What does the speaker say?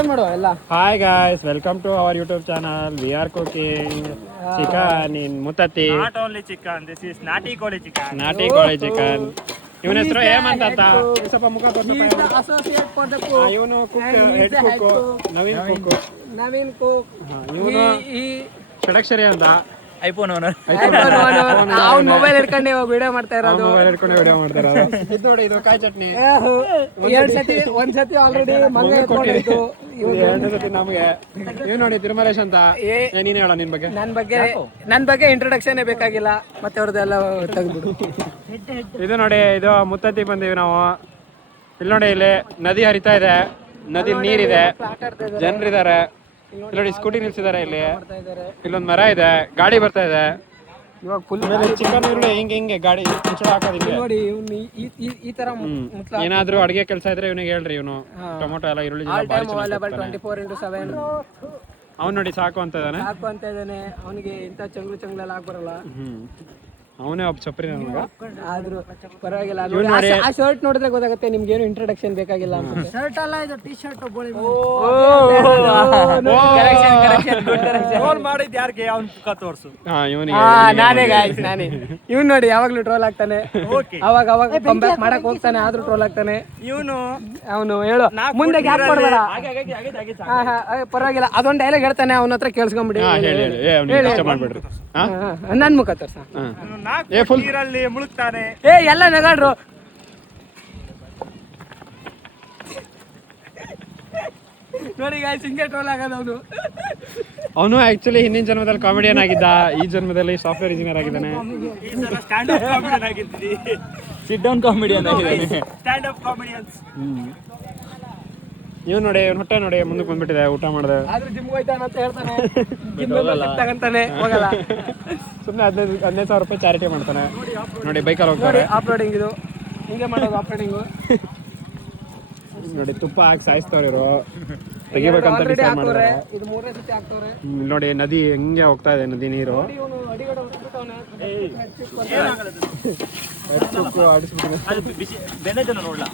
Hi guys, welcome to our YouTube channel. We are cooking chicken in Mutati. Not only chicken, this is Nati Koli chicken. Nati Koli chicken. ಇವನ ಹೆಸರು ಹೇಮಂತ. ಸ್ವಲ್ಪ ಮುಖ associate for the cook. ಇವನು cook head cook Naveen cook. ಇವನು ಷಡಕ್ಷರಿ ಅಂತ. IPhone owner. ಅವ್ನ mobile ಹಿಡ್ಕೊಂಡು ಇವಾಗ ವಿಡಿಯೋ ಮಾಡ್ತಾ ಇರೋದು. ಇದು ನೋಡಿ, ಇದು ಕಾಯಿ ಚಟ್ನಿ. ಒಂದ್ಸತಿ ಆಲ್ರೆಡಿ ಮಂಗ ಕೊಟ್ಟಿತ್ತು. ಎರಡನೇ ಸತಿ ನಮಗೆ. ಇವ್ ನೋಡಿ ತಿರುಮಲೇಶ್ ಅಂತ. ನೀನ್ ಹೇಳೋ ನಿನ್ ಬಗ್ಗೆ. ನನ್ ಬಗ್ಗೆ ಇಂಟ್ರೊಡಕ್ಷನ್ ಬೇಕಾಗಿಲ್ಲ, ಮತ್ತೆ ಅವ್ರದ್ದೆಲ್ಲ ತೆಗೆದ್ಬಿಡು. ಇದು ನೋಡಿ, ಇದು ಮುತ್ತತ್ತಿ ಬಂದೀವಿ ನಾವು. ಇಲ್ಲಿ ನೋಡಿ, ಇಲ್ಲಿ ನದಿ ಹರಿತಾ ಇದೆ, ನದಿ ನೀರಿದೆ, ಜನರಿದ್ದಾರೆ. ಇಲ್ಲಿ ನೋಡಿ ಸ್ಕೂಟಿ ನಿಲ್ಸಿದ್ದಾರೆ. ಇಲ್ಲಿ ಇಲ್ಲೊಂದು ಮರ ಇದೆ, ಗಾಡಿ ಬರ್ತಾ ಇದೆ. ಇವಾಗ ಫುಲ್ ಚಿಕನ್ ಈರುಳ್ಳಿ ಹಿಂಗೆ ಗಾಡಿ ಹಾಕೋದಿಲ್ಲ ನೋಡಿ. ಈ ತರ ಏನಾದ್ರೂ ಅಡಿಗೆ ಕೆಲಸ ಇದ್ರೆ ಇವನಿಗೆ ಹೇಳ್ರಿ. ಇವನು ಟೊಮೊಟೊ ಎಲ್ಲ ಈರುಳ್ಳಿ 24x7 ಅವ್ನು ನೋಡಿ ಸಾಕು ಅಂತ ಇದ್ದಾನೆ. ಅವನಿಗೆ ಇಂಥ ಚಂಗ್ಲೆಲ್ಲ ಆಗ್ಬರಲ್ಲ. ಅವನೇ ಒಬ್ಬ ಚಪ್ರಿ ನಮ್ಗೆ. ಆದ್ರೂ ಪರವಾಗಿಲ್ಲ. ಆ ಶರ್ಟ್ ನೋಡಿದ್ರೆ ಗೊತ್ತಾಗುತ್ತೆ ನಿಮ್ಗೆ ಏನು ಇಂಟ್ರೊಡಕ್ಷನ್ ಬೇಕಾಗಿಲ್ಲ. ಶರ್ಟ್ ಅಲ್ಲ, ಇದು ಟಿ ಶರ್ಟ್. ಮಾಡಿದ್ ಯಾರಿಗೆ ಅವ್ನ ಮುಖ ತೋರ್ಸು. ನಾನೇ ಇವ್ನು ನೋಡಿ ಯಾವಾಗ್ಲೂ ಟ್ರೋಲ್ ಆಗ್ತಾನೆ. ಅವಾಗ ಕಂಬ್ಯಾಕ್ ಮಾಡಕ್ ಹೋಗ್ತಾನೆ, ಆದ್ರೂ ಟ್ರೋಲ್ ಆಗ್ತಾನೆ ಅವನು. ಹೇಳು ಮುಂದೆ ಗ್ಯಾಪ್ ಕೊಡ್ಬೇಡ. ಪರವಾಗಿಲ್ಲ, ಅದೊಂದು ಡೈಲಾಗ್ ಹೇಳ್ತಾನೆ, ಅವನ ಹತ್ರ ಕೇಳಿಸ್ಕೊಂಡ್ಬಿಡಿ. ನನ್ ಮುಖ ತೋರ್ಸ. ನೀರಲ್ಲಿ ಮುಳುಗ್ತಾನೆ. ಎಲ್ಲ ನಗಾಡ್ರು. ನೋಡಿ ಹಿಂಗೆ ಟ್ರೋಲ್ ಆಗೋದು ಅವನು ಆಕ್ಚುಲಿ ಹಿಂದಿನ ಜನ್ಮದಲ್ಲಿ ಕಾಮಿಡಿಯನ್ ಆಗಿದ್ದ, ಈ ಜನ್ಮದಲ್ಲಿ ಸಾಫ್ಟ್ವೇರ್ ಇಂಜಿನಿಯರ್ ಆಗಿದ್ದಾನೆ. ಸ್ಟ್ಯಾಂಡ್ ಅಪ್ ಕಾಮಿಡಿಯನ್ ಆಗಿದ್ದೀನಿ. ಸಿಟ್ ಡೌನ್ ಕಾಮಿಡಿಯನ್ ಆಗಿದ್ದಾನೆ. Stand up comedians. ಇವ್ ನೋಡಿ, ಇವ್ನ ಹೊಟ್ಟೆ ನೋಡಿ ಮುಂದಕ್ಕೆ ಬಂದ್ಬಿಟ್ಟಿದೆ. ಊಟ ಮಾಡಿದೆ, ಜಿಮ್ ಹೋಯ್ತಾನ ಅಂತ ಹೇಳ್ತಾನೆ. ತಗಂತಾನೆ, ಹೋಗಲ್ಲ. ಸುಮ್ಮನೆ 15,000 ರೂಪಾಯಿ ಚಾರಿಟಿ ಮಾಡ್ತಾನೆ. ನೋಡಿ ಬೈಕಲ್ಲಿ ಹೋಗ್ತಾರೆ. ಆಫ್ರೋಡಿಂಗ್ ಇದು ಹಿಂಗೆ ಮಾಡೋದು. ಆಫ್ರೋಡಿಂಗು ನೋಡಿ, ತುಪ್ಪ ಹಾಕಿ ಸಾಯಿಸ್ತವ್ರು ಇವರು. ತೆಗಿಬೇಕಂತ ಡಿಸೈಡ್ ಮಾಡಿದ್ರೆ ಇದು 3ನೇ ಸತಿ ಹಾಕ್ತವ್ರೆ. ನೋಡಿ ನದಿ ಹೆಂಗೆ ಹೋಗ್ತಾ ಇದೆ, ನದಿ ನೀರು. ಬೆನ್ನದನ್ನು ನೋಡ್ಲಾ.